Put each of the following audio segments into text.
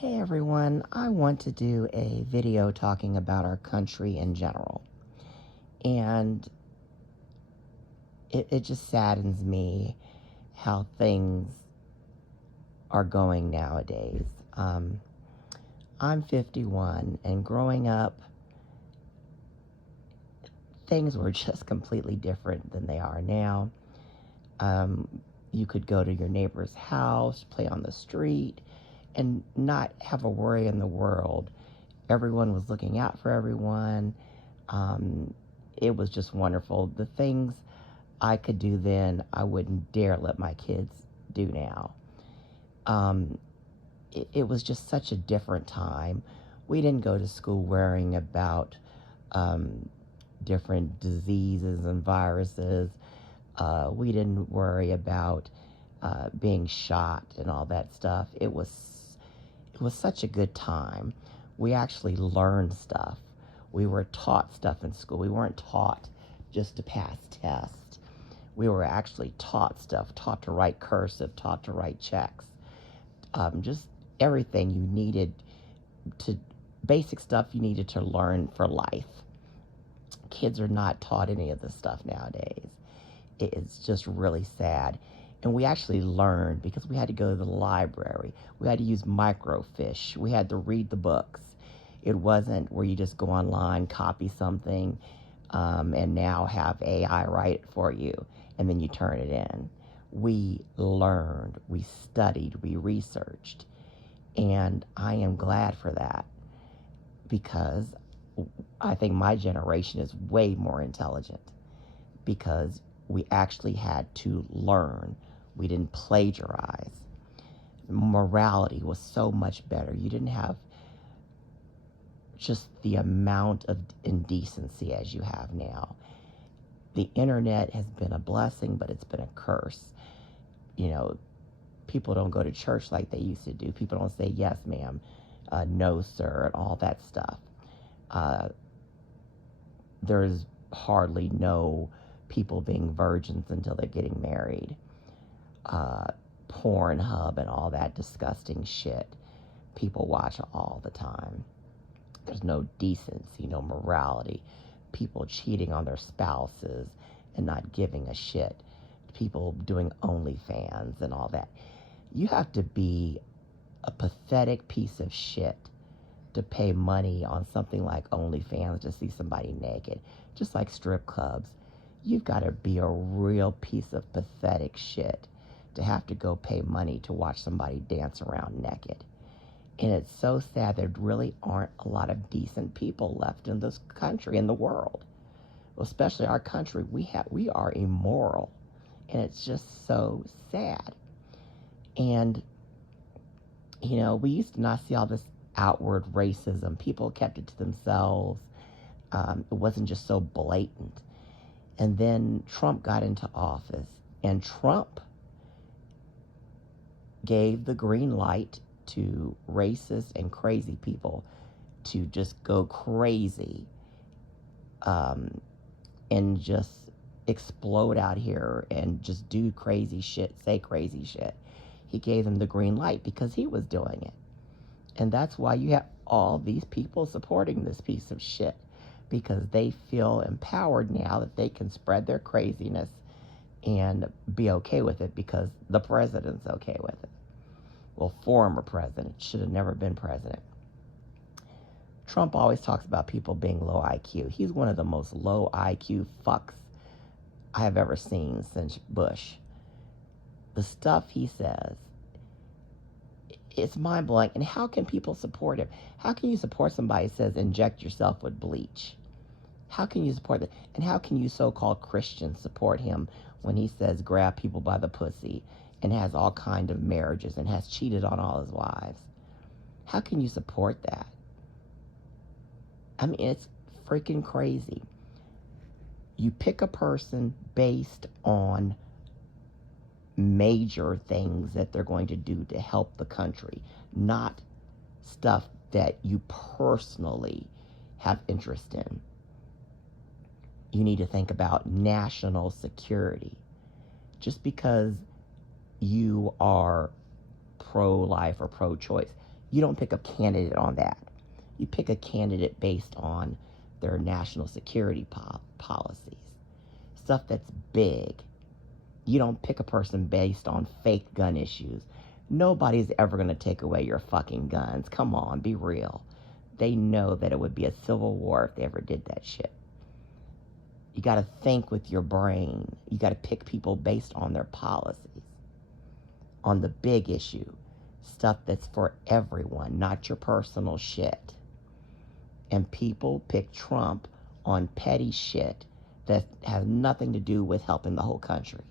Hey everyone, I want to do a video talking about our country in general. And it just saddens me how things are going nowadays. I'm 51, and growing up, things were just completely different than they are now. Um, you could go to your neighbor's house, play on the street, and not have a worry in the world. Everyone was looking out for everyone. Um, it was just wonderful. The things I could do then, I wouldn't dare let my kids do now. Um, it was just such a different time. We didn't go to school worrying about um, different diseases and viruses. We didn't worry about being shot and all that stuff. It was such a good time. We actually learned stuff. We were taught stuff in school. We weren't taught just to pass tests. We were actually taught stuff, taught to write cursive, taught to write checks. Just everything you needed to, basic stuff you needed to learn for life. Kids are not taught any of this stuff nowadays. It's just really sad. And we actually learned because we had to go to the library. We had to use microfiche. We had to read the books. It wasn't where you just go online, copy something, and now have AI write it for you, and then you turn it in. We learned, we studied, we researched. And I am glad for that because I think my generation is way more intelligent because we actually had to learn. We didn't plagiarize. Morality was so much better. You didn't have just the amount of indecency as you have now. The internet has been a blessing, but it's been a curse. You know, people don't go to church like they used to do. People don't say yes, ma'am, no, sir, and all that stuff. Uh, there's hardly no people being virgins until they're getting married. Uh, Pornhub and all that disgusting shit people watch all the time. There's no decency, no morality. People cheating on their spouses and not giving a shit. People doing OnlyFans and all that. You have to be a pathetic piece of shit to pay money on something like OnlyFans to see somebody naked. Just like strip clubs. You've got to be a real piece of pathetic shit to have to go pay money to watch somebody dance around naked. And it's so sad there really aren't a lot of decent people left in this country, in the world. Well, especially our country. We are immoral. And it's just so sad. And, we used to not see all this outward racism. People kept it to themselves. It wasn't just so blatant. And then Trump got into office. And Trump gave the green light to racist and crazy people to just go crazy and just explode out here and just do crazy shit, say crazy shit. He gave them the green light because he was doing it. And that's why you have all these people supporting this piece of shit because they feel empowered now that they can spread their craziness and be okay with it because the president's okay with it. Well, former president, should have never been president. Trump always talks about people being low IQ. He's one of the most low IQ fucks I have ever seen since Bush. The stuff he says, it's mind blowing. And how can people support him? How can you support somebody who says inject yourself with bleach? How can you support that? And how can you so-called Christians support him when he says grab people by the pussy and has all kind of marriages and has cheated on all his wives? How can you support that? I mean, it's freaking crazy. You pick a person based on major things that they're going to do to help the country, not stuff that you personally have interest in. You need to think about national security. Just because you are pro-life or pro-choice, You don't pick a candidate on that. You pick a candidate based on their national security policies, stuff that's big. You don't pick a person based on fake gun issues. Nobody's ever going to take away your fucking guns. Come on, be real. They know that it would be a civil war if they ever did that shit. You got to think with your brain. You got to pick people based on their policies, on the big issue, stuff that's for everyone, not your personal shit. And people pick Trump on petty shit that has nothing to do with helping the whole country.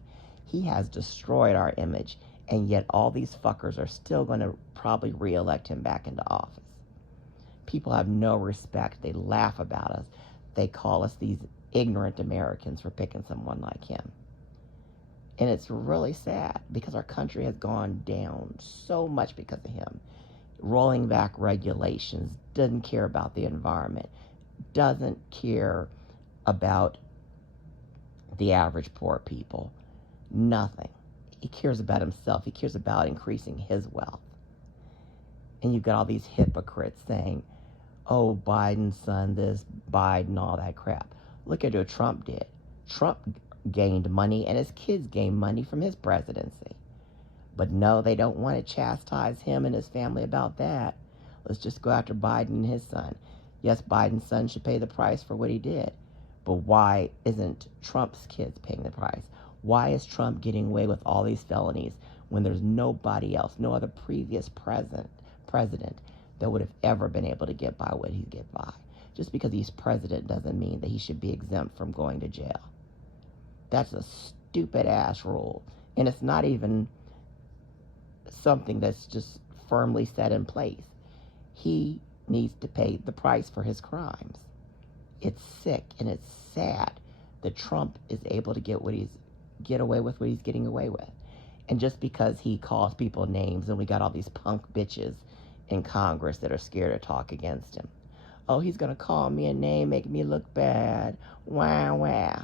He has destroyed our image, and yet all these fuckers are still going to probably re-elect him back into office. People have no respect. They laugh about us. They call us these ignorant Americans for picking someone like him. And it's really sad because our country has gone down so much because of him. Rolling back regulations, doesn't care about the environment, doesn't care about the average poor people. Nothing. He cares about himself. He cares about increasing his wealth. And you've got all these hypocrites saying, oh, Biden's son this, Biden, all that crap. Look at what Trump did. Trump gained money and his kids gained money from his presidency. But no, they don't want to chastise him and his family about that. Let's just go after Biden and his son. Yes, Biden's son should pay the price for what he did. But why isn't Trump's kids paying the price? Why is Trump getting away with all these felonies when there's nobody else, no other previous president that would have ever been able to get by what he get by? Just because he's president doesn't mean that he should be exempt from going to jail. That's a stupid ass rule. And it's not even something that's just firmly set in place. He needs to pay the price for his crimes. It's sick and it's sad that Trump is able to get away with what he's getting away with. And just because he calls people names, and we got all these punk bitches in Congress that are scared to talk against him. Oh, he's going to call me a name, make me look bad. Wah, wah.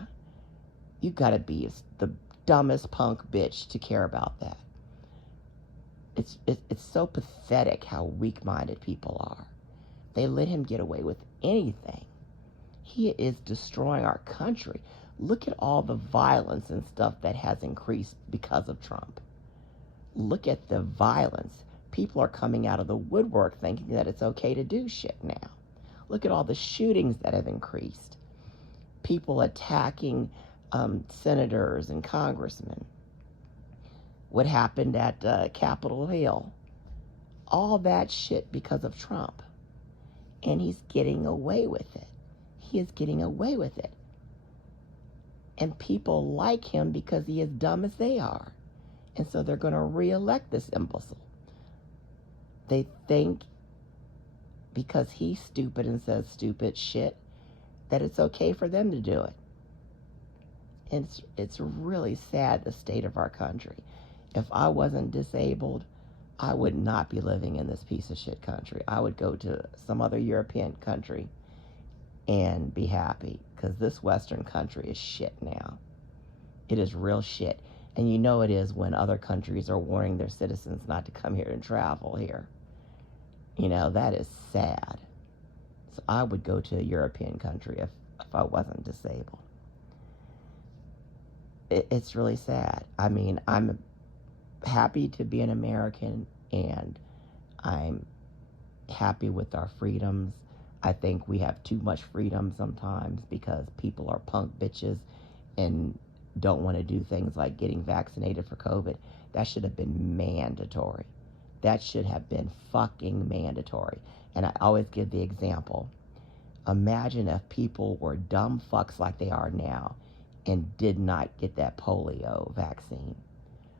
You got to be the dumbest punk bitch to care about that. It's so pathetic how weak-minded people are. They let him get away with anything. He is destroying our country. Look at all the violence and stuff that has increased because of Trump. Look at the violence. People are coming out of the woodwork thinking that it's okay to do shit now. Look at all the shootings that have increased. People attacking senators and congressmen. What happened at Capitol Hill. All that shit because of Trump. And he's getting away with it. He is getting away with it. And people like him because he is dumb as they are. And so they're going to re-elect this imbecile. They think because he's stupid and says stupid shit that it's okay for them to do it. And it's really sad, the state of our country. If I wasn't disabled, I would not be living in this piece of shit country. I would go to some other European country and be happy, because this Western country is shit now. It is real shit. And you know it is when other countries are warning their citizens not to come here and travel here. You know, that is sad. So I would go to a European country if I wasn't disabled. It's really sad. I mean, I'm happy to be an American, and I'm happy with our freedoms. I think we have too much freedom sometimes because people are punk bitches and don't want to do things like getting vaccinated for COVID. That should have been mandatory. That should have been fucking mandatory. And I always give the example. Imagine if people were dumb fucks like they are now and did not get that polio vaccine.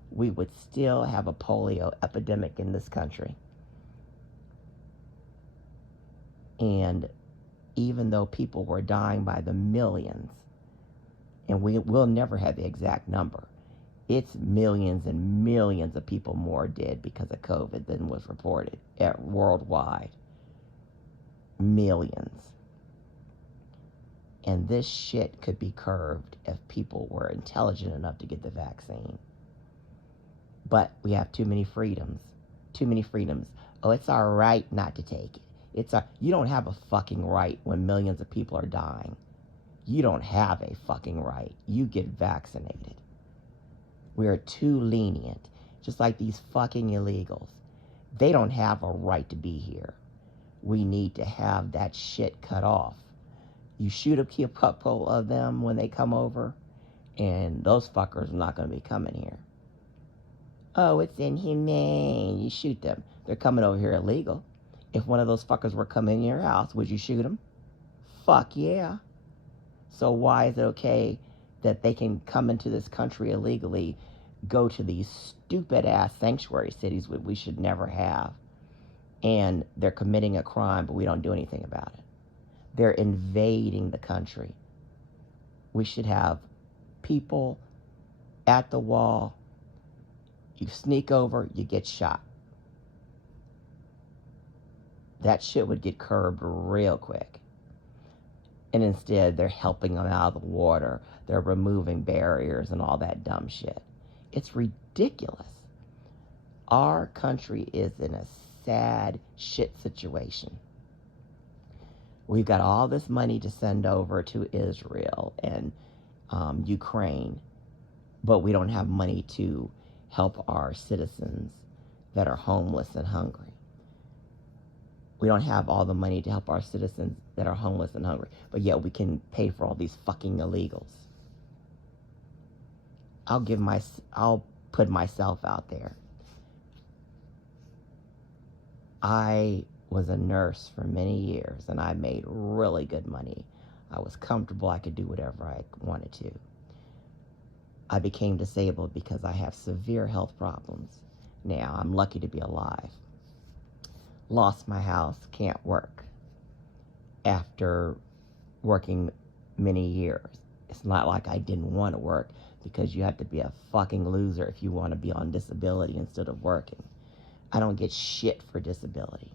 We would still have a polio epidemic in this country. And even though people were dying by the millions, and we'll never have the exact number, it's millions and millions of people more dead because of COVID than was reported worldwide. Millions. And this shit could be curbed if people were intelligent enough to get the vaccine. But we have too many freedoms. Too many freedoms. Oh, it's our right not to take it. You don't have a fucking right when millions of people are dying. You don't have a fucking right. You get vaccinated. We're too lenient. Just like these fucking illegals. They don't have a right to be here. We need to have that shit cut off. You shoot a couple of them when they come over, and those fuckers are not going to be coming here. Oh, it's inhumane. You shoot them. They're coming over here illegal. If one of those fuckers were coming in your house, would you shoot them? Fuck yeah. So why is it okay that they can come into this country illegally, go to these stupid-ass sanctuary cities we should never have, and they're committing a crime, but we don't do anything about it? They're invading the country. We should have people at the wall. You sneak over, you get shot. That shit would get curbed real quick. And instead, they're helping them out of the water. They're removing barriers and all that dumb shit. It's ridiculous. Our country is in a sad shit situation. We've got all this money to send over to Israel and Ukraine, but we don't have money to help our citizens that are homeless and hungry. We don't have all the money to help our citizens that are homeless and hungry, but yet we can pay for all these fucking illegals. I'll put myself out there. I was a nurse for many years, and I made really good money. I was comfortable. I could do whatever I wanted to. I became disabled because I have severe health problems. Now, I'm lucky to be alive. Lost my house, can't work after working many years. It's not like I didn't want to work, because you have to be a fucking loser if you want to be on disability instead of working. I don't get shit for disability.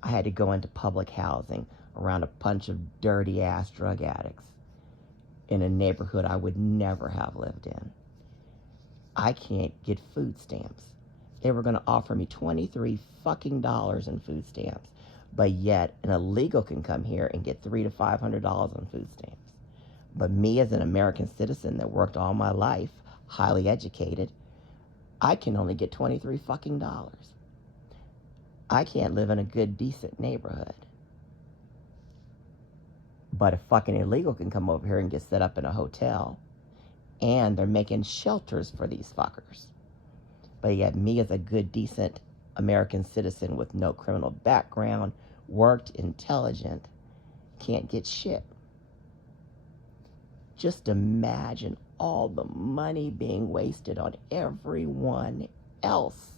I had to go into public housing around a bunch of dirty ass drug addicts in a neighborhood I would never have lived in. I can't get food stamps. They were going to offer me $23 fucking in food stamps, but yet an illegal can come here and get $300 to $500 on food stamps. But me, as an American citizen that worked all my life, highly educated, I can only get $23 fucking. I can't live in a good, decent neighborhood. But a fucking illegal can come over here and get set up in a hotel, and they're making shelters for these fuckers. But yet me, as a good, decent American citizen with no criminal background, worked, intelligent, can't get shit. Just imagine all the money being wasted on everyone else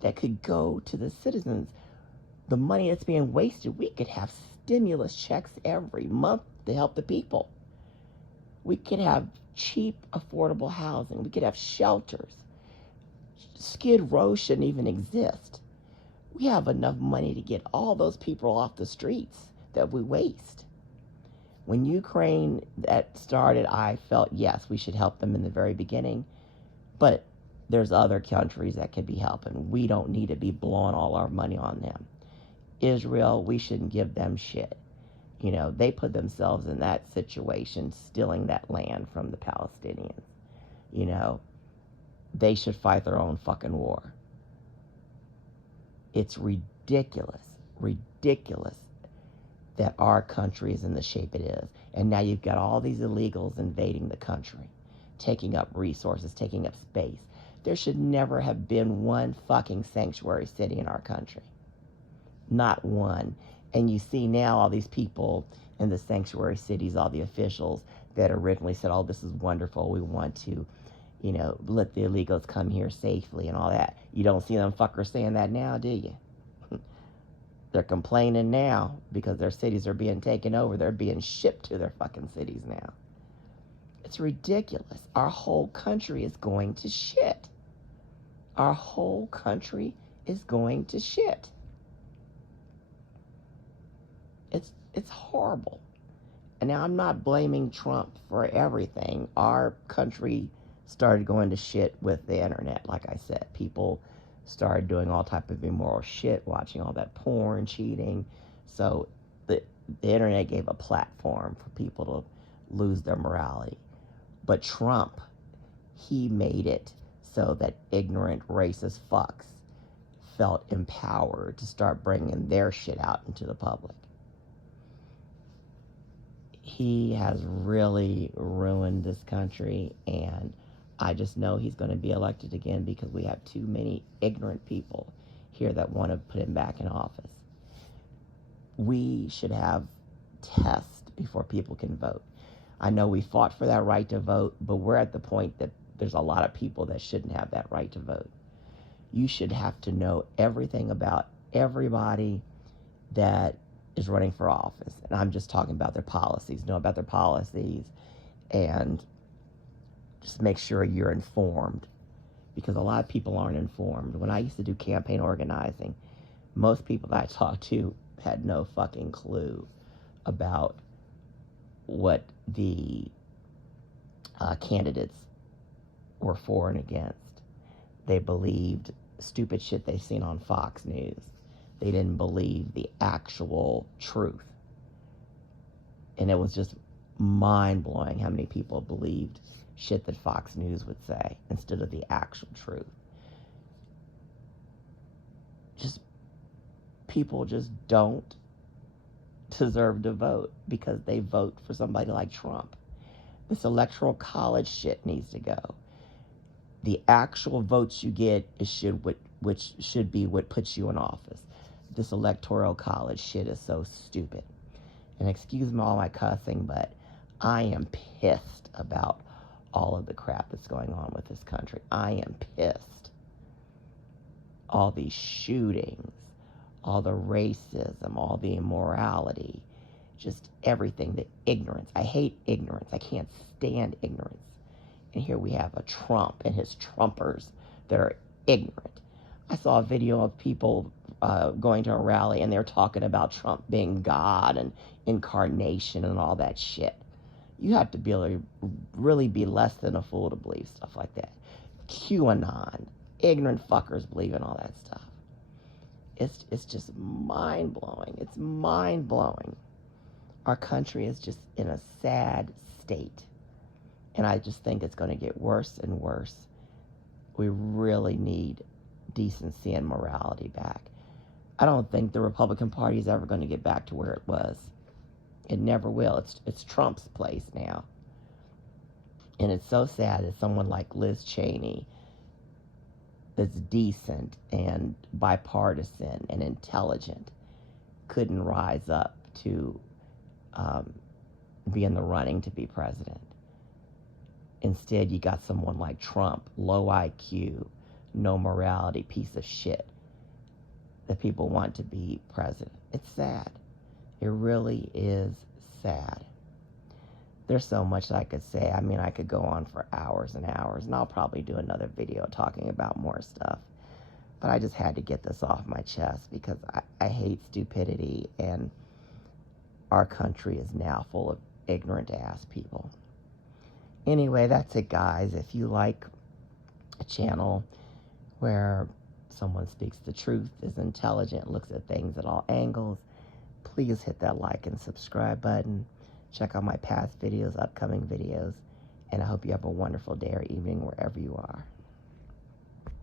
that could go to the citizens. The money that's being wasted, we could have stimulus checks every month to help the people. We could have cheap, affordable housing. We could have shelters. Skid Row shouldn't even exist. We have enough money to get all those people off the streets that we waste. When Ukraine that started, I felt, yes, we should help them in the very beginning. But there's other countries that could be helping. We don't need to be blowing all our money on them. Israel, we shouldn't give them shit. You know, they put themselves in that situation, stealing that land from the Palestinians. You know, they should fight their own fucking war. It's ridiculous that our country is in the shape it is. And now you've got all these illegals invading the country, taking up resources, taking up space. There should never have been one fucking sanctuary city in our country. Not one. And you see now all these people in the sanctuary cities, all the officials that originally said, oh, this is wonderful, we want to, you know, let the illegals come here safely and all that. You don't see them fuckers saying that now, do you? They're complaining now because their cities are being taken over. They're being shipped to their fucking cities now. It's ridiculous. Our whole country is going to shit. Our whole country is going to shit. It's horrible. And now I'm not blaming Trump for everything. Our country started going to shit with the internet, like I said. People started doing all type of immoral shit, watching all that porn, cheating. So the internet gave a platform for people to lose their morality. But Trump, he made it so that ignorant, racist fucks felt empowered to start bringing their shit out into the public. He has really ruined this country, and I just know he's going to be elected again because we have too many ignorant people here that want to put him back in office. We should have tests before people can vote. I know we fought for that right to vote, but we're at the point that there's a lot of people that shouldn't have that right to vote. You should have to know everything about everybody that is running for office. And I'm just talking about their policies, know about their policies, and just make sure you're informed, because a lot of people aren't informed. When I used to do campaign organizing, most people that I talked to had no fucking clue about what the candidates were for and against. They believed stupid shit they've seen on Fox News. They didn't believe the actual truth. And it was just mind-blowing how many people believed shit that Fox News would say instead of the actual truth. Just people just don't deserve to vote because they vote for somebody like Trump. This electoral college shit needs to go. The actual votes you get which should be what puts you in office. This electoral college shit is so stupid. And excuse me all my cussing, but I am pissed about all of the crap that's going on with this country. I am pissed. All these shootings, all the racism, all the immorality, just everything, the ignorance. I hate ignorance. I can't stand ignorance. And here we have a Trump and his Trumpers that are ignorant. I saw a video of people going to a rally and they're talking about Trump being God and incarnation and all that shit. You have to really be less than a fool to believe stuff like that. QAnon, ignorant fuckers believe in all that stuff. It's just mind-blowing. It's mind-blowing. Our country is just in a sad state. And I just think it's going to get worse and worse. We really need decency and morality back. I don't think the Republican Party is ever going to get back to where it was. It never will. It's Trump's place now. And it's so sad that someone like Liz Cheney, that's decent and bipartisan and intelligent, couldn't rise up to be in the running to be president. Instead, you got someone like Trump, low IQ, no morality, piece of shit, that people want to be president. It's sad. It really is sad. There's so much I could say. I mean, I could go on for hours and hours, and I'll probably do another video talking about more stuff. But I just had to get this off my chest because I hate stupidity, and our country is now full of ignorant ass people. Anyway, that's it, guys. If you like a channel where someone speaks the truth, is intelligent, looks at things at all angles, please hit that like and subscribe button. Check out my past videos, upcoming videos, and I hope you have a wonderful day or evening wherever you are.